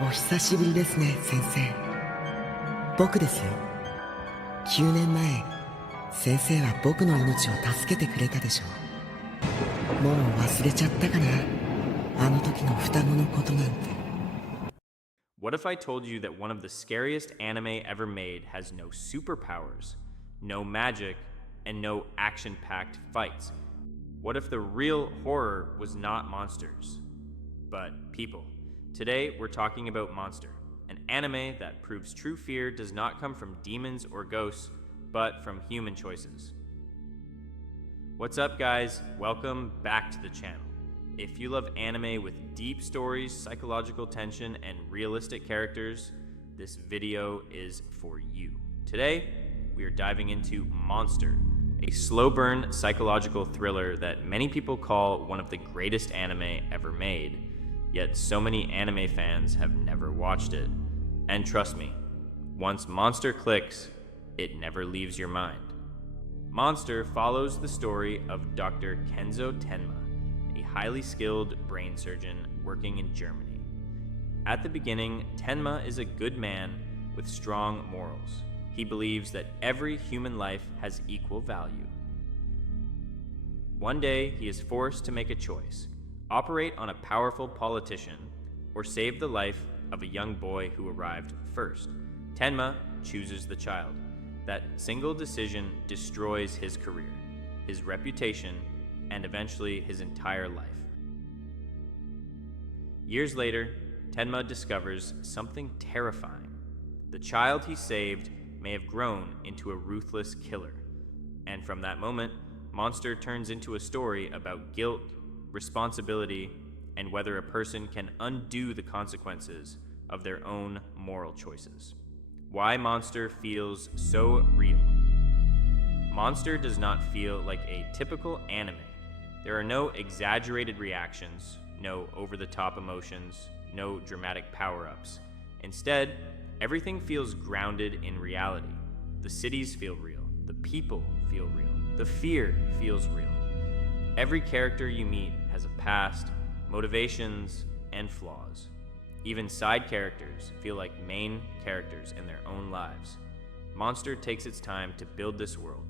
お久しぶりですね、先生。僕ですよ。9年前、先生は僕の命を助けてくれたでしょう。もう忘れちゃったかな、あの時の双子のことなんて。What if I told you that one of the scariest anime ever made has no superpowers, no magic, and no action-packed fights? What if the real horror was not monsters, but people? Today, we're talking about Monster, an anime that proves true fear does not come from demons or ghosts, but from human choices. What's up, guys? Welcome back to the channel. If you love anime with deep stories, psychological tension, and realistic characters, this video is for you. Today, we are diving into Monster, a slow-burn psychological thriller that many people call one of the greatest anime ever made, yet so many anime fans have never watched it. And trust me, once Monster clicks, it never leaves your mind. Monster follows the story of Dr. Kenzo Tenma, a highly skilled brain surgeon working in Germany. At the beginning, Tenma is a good man with strong morals. He believes that every human life has equal value. One day, he is forced to make a choice: operate on a powerful politician, or save the life of a young boy who arrived first. Tenma chooses the child. That single decision destroys his career, his reputation, and eventually his entire life. Years later, Tenma discovers something terrifying. The child he saved may have grown into a ruthless killer. And from that moment, Monster turns into a story about guilt, responsibility, and whether a person can undo the consequences of their own moral choices. Why Monster feels so real. Monster does not feel like a typical anime. There are no exaggerated reactions, no over-the-top emotions, no dramatic power-ups. Instead, everything feels grounded in reality. The cities feel real, the people feel real, the fear feels real. Every character you meet has a past, motivations, and flaws. Even side characters feel like main characters in their own lives. Monster takes its time to build this world,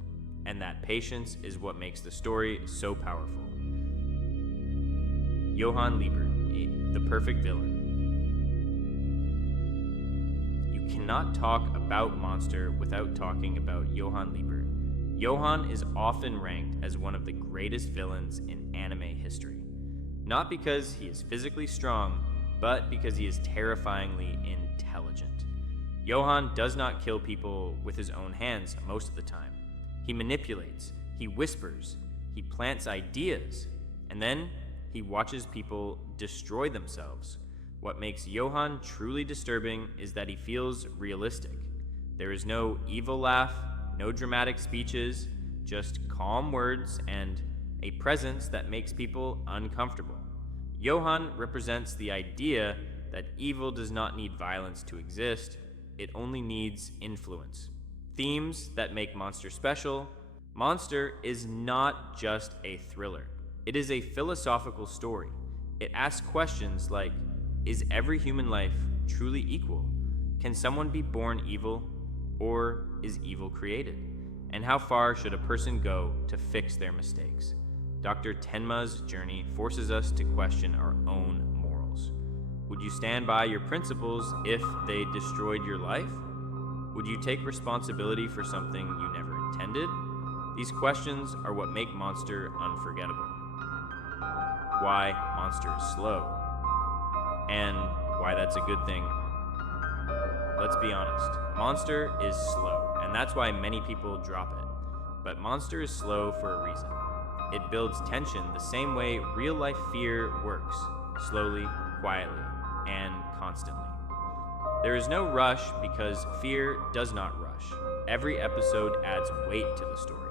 and that patience is what makes the story so powerful. Johan Liebert, the perfect villain. You cannot talk about Monster without talking about Johan Liebert. Johan is often ranked as one of the greatest villains in anime history. Not because he is physically strong, but because he is terrifyingly intelligent. Johan does not kill people with his own hands most of the time. He manipulates, he whispers, he plants ideas, and then he watches people destroy themselves. What makes Johan truly disturbing is that he feels realistic. There is no evil laugh, no dramatic speeches, just calm words and a presence that makes people uncomfortable. Johan represents the idea that evil does not need violence to exist, it only needs influence. Themes that make Monster special. Monster is not just a thriller. It is a philosophical story. It asks questions like, is every human life truly equal? Can someone be born evil, or is evil created? And how far should a person go to fix their mistakes? Dr. Tenma's journey forces us to question our own morals. Would you stand by your principles if they destroyed your life? Would you take responsibility for something you never intended? These questions are what make Monster unforgettable. Why Monster is slow, and why that's a good thing. Let's be honest, Monster is slow, and that's why many people drop it. But Monster is slow for a reason. It builds tension the same way real-life fear works, slowly, quietly, and constantly. There is no rush because fear does not rush. Every episode adds weight to the story,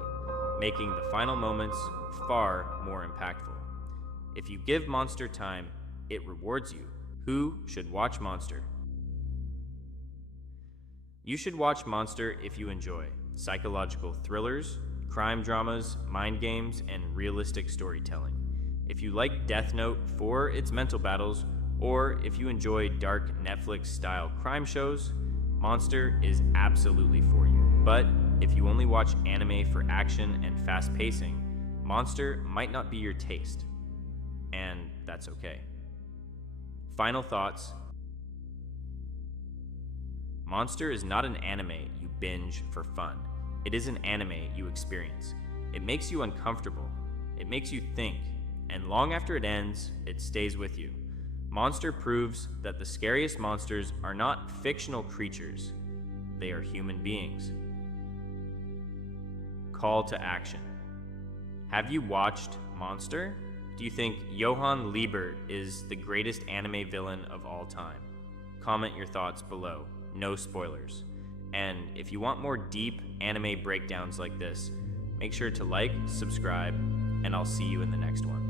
making the final moments far more impactful. If you give Monster time, it rewards you. Who should watch Monster? You should watch Monster if you enjoy psychological thrillers, crime dramas, mind games, and realistic storytelling. If you like Death Note for its mental battles, or if you enjoy dark Netflix-style crime shows, Monster is absolutely for you. But if you only watch anime for action and fast pacing, Monster might not be your taste. And that's okay. Final thoughts. Monster is not an anime you binge for fun. It is an anime you experience. It makes you uncomfortable. It makes you think. And long after it ends, it stays with you. Monster proves that the scariest monsters are not fictional creatures. They are human beings. Call to action. Have you watched Monster? Do you think Johan Liebert is the greatest anime villain of all time? Comment your thoughts below. No spoilers. And if you want more deep anime breakdowns like this, make sure to like, subscribe, and I'll see you in the next one.